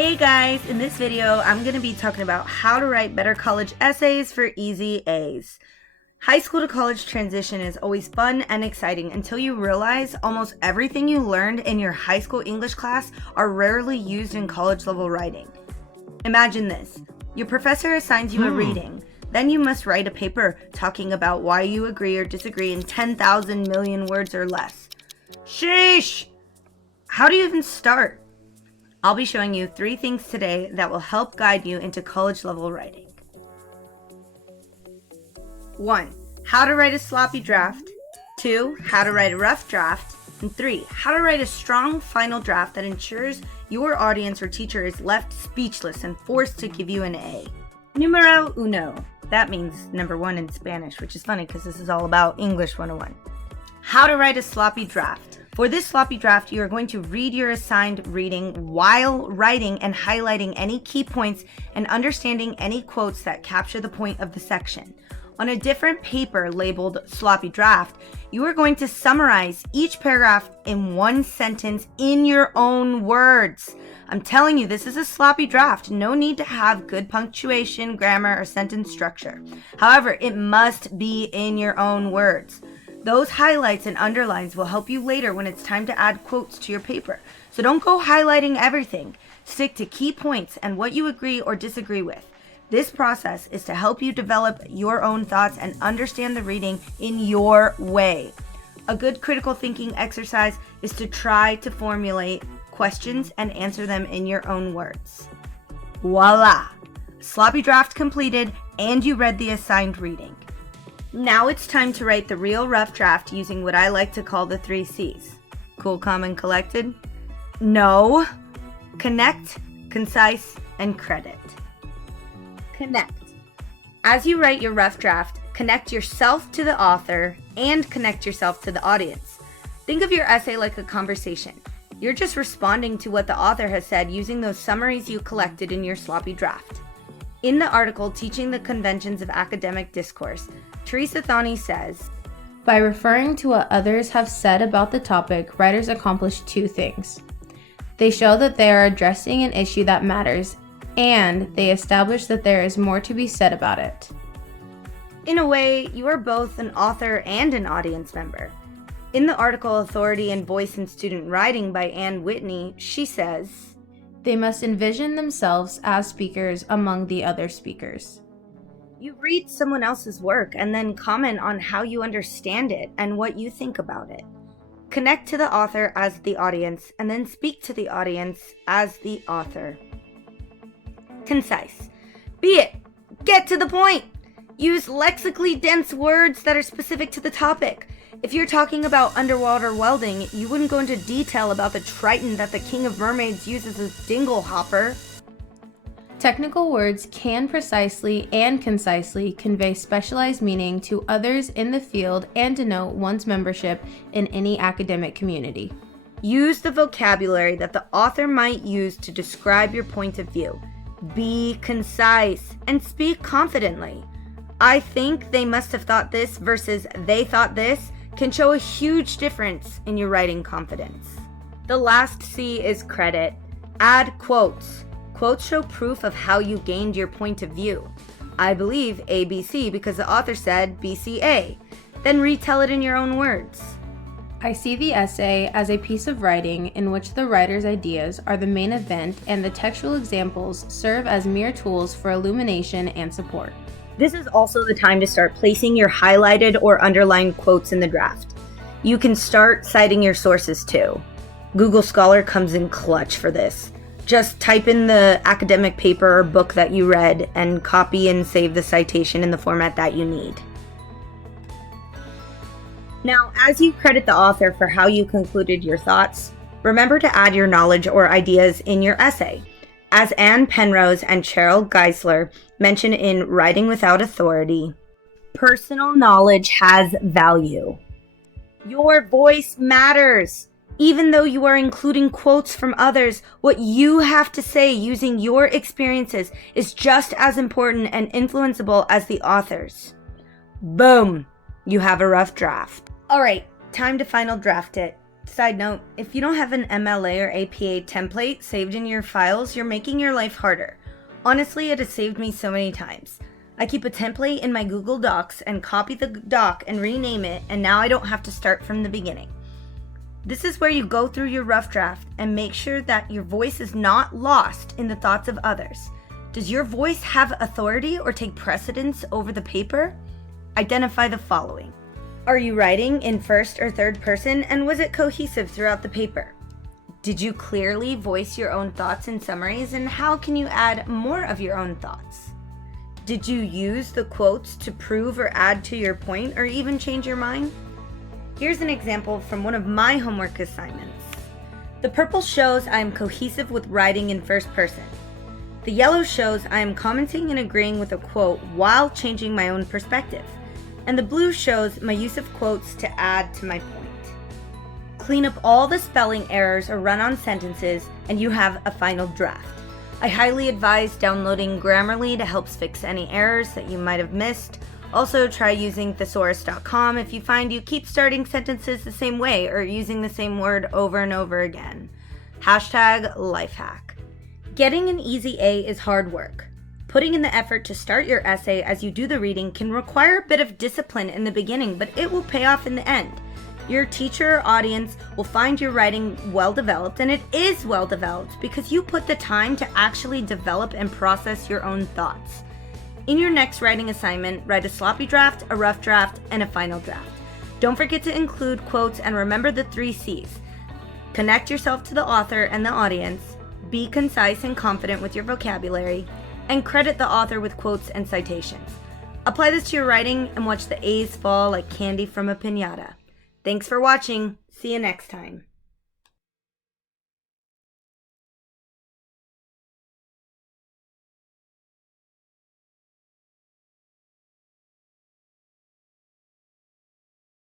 Hey guys, in this video, I'm going to be talking about how to write better college essays for easy A's. High school to college transition is always fun and exciting until you realize almost everything you learned in your high school English class are rarely used in college level writing. Imagine this. Your professor assigns you a reading. Then you must write a paper talking about why you agree or disagree in 10,000 million words or less. Sheesh! How do you even start? I'll be showing you 3 things today that will help guide you into college level writing. 1. How to write a sloppy draft. 2. How to write a rough draft. And 3. How to write a strong final draft that ensures your audience or teacher is left speechless and forced to give you an A. Numero uno. That means number 1 in Spanish, which is funny because this is all about English 101. How to write a sloppy draft. For this sloppy draft, you are going to read your assigned reading while writing and highlighting any key points and understanding any quotes that capture the point of the section. On a different paper labeled sloppy draft, you are going to summarize each paragraph in 1 sentence in your own words. I'm telling you, this is a sloppy draft. No need to have good punctuation, grammar, or sentence structure. However, it must be in your own words. Those highlights and underlines will help you later when it's time to add quotes to your paper. So don't go highlighting everything. Stick to key points and what you agree or disagree with. This process is to help you develop your own thoughts and understand the reading in your way. A good critical thinking exercise is to try to formulate questions and answer them in your own words. Voila! Sloppy draft completed, and you read the assigned reading. Now it's time to write the real rough draft using what I like to call the 3 C's. Cool, calm, and collected? No. Connect, concise, and credit. Connect. As you write your rough draft, connect yourself to the author and connect yourself to the audience. Think of your essay like a conversation. You're just responding to what the author has said using those summaries you collected in your sloppy draft. In the article, Teaching the Conventions of Academic Discourse, Teresa Thani says, by referring to what others have said about the topic, writers accomplish 2 things. They show that they are addressing an issue that matters, and they establish that there is more to be said about it. In a way, you are both an author and an audience member. In the article Authority and Voice in Student Writing by Anne Whitney, she says, they must envision themselves as speakers among the other speakers. You read someone else's work and then comment on how you understand it and what you think about it. Connect to the author as the audience and then speak to the audience as the author. Concise. Be it. Get to the point. Use lexically dense words that are specific to the topic. If you're talking about underwater welding, you wouldn't go into detail about the Triton that the King of Mermaids uses as dingle hopper. Technical words can precisely and concisely convey specialized meaning to others in the field and denote one's membership in any academic community. Use the vocabulary that the author might use to describe your point of view. Be concise and speak confidently. I think they must have thought this versus they thought this can show a huge difference in your writing confidence. The last C is credit. Add quotes. Quotes show proof of how you gained your point of view. I believe ABC because the author said BCA. Then retell it in your own words. I see the essay as a piece of writing in which the writer's ideas are the main event and the textual examples serve as mere tools for illumination and support. This is also the time to start placing your highlighted or underlined quotes in the draft. You can start citing your sources too. Google Scholar comes in clutch for this. Just type in the academic paper or book that you read and copy and save the citation in the format that you need. Now, as you credit the author for how you concluded your thoughts, remember to add your knowledge or ideas in your essay. As Anne Penrose and Cheryl Geisler mention in Writing Without Authority, personal knowledge has value. Your voice matters. Even though you are including quotes from others, what you have to say using your experiences is just as important and influenceable as the author's. Boom! You have a rough draft. All right, time to final draft it. Side note, if you don't have an MLA or APA template saved in your files, you're making your life harder. Honestly, it has saved me so many times. I keep a template in my Google Docs and copy the doc and rename it, and now I don't have to start from the beginning. This is where you go through your rough draft and make sure that your voice is not lost in the thoughts of others. Does your voice have authority or take precedence over the paper? Identify the following. Are you writing in first or third person, and was it cohesive throughout the paper? Did you clearly voice your own thoughts in summaries, and how can you add more of your own thoughts? Did you use the quotes to prove or add to your point, or even change your mind? Here's an example from one of my homework assignments. The purple shows I am cohesive with writing in first person. The yellow shows I am commenting and agreeing with a quote while changing my own perspective. And the blue shows my use of quotes to add to my point. Clean up all the spelling errors or run-on sentences, and you have a final draft. I highly advise downloading Grammarly to help fix any errors that you might have missed. Also, try using thesaurus.com if you find you keep starting sentences the same way or using the same word over and over again. #lifehack. Getting an easy A is hard work. Putting in the effort to start your essay as you do the reading can require a bit of discipline in the beginning, but it will pay off in the end. Your teacher or audience will find your writing well developed, and it is well developed because you put the time to actually develop and process your own thoughts. In your next writing assignment, write a sloppy draft, a rough draft, and a final draft. Don't forget to include quotes and remember the 3 C's. Connect yourself to the author and the audience, be concise and confident with your vocabulary, and credit the author with quotes and citations. Apply this to your writing and watch the A's fall like candy from a piñata. Thanks for watching. See you next time.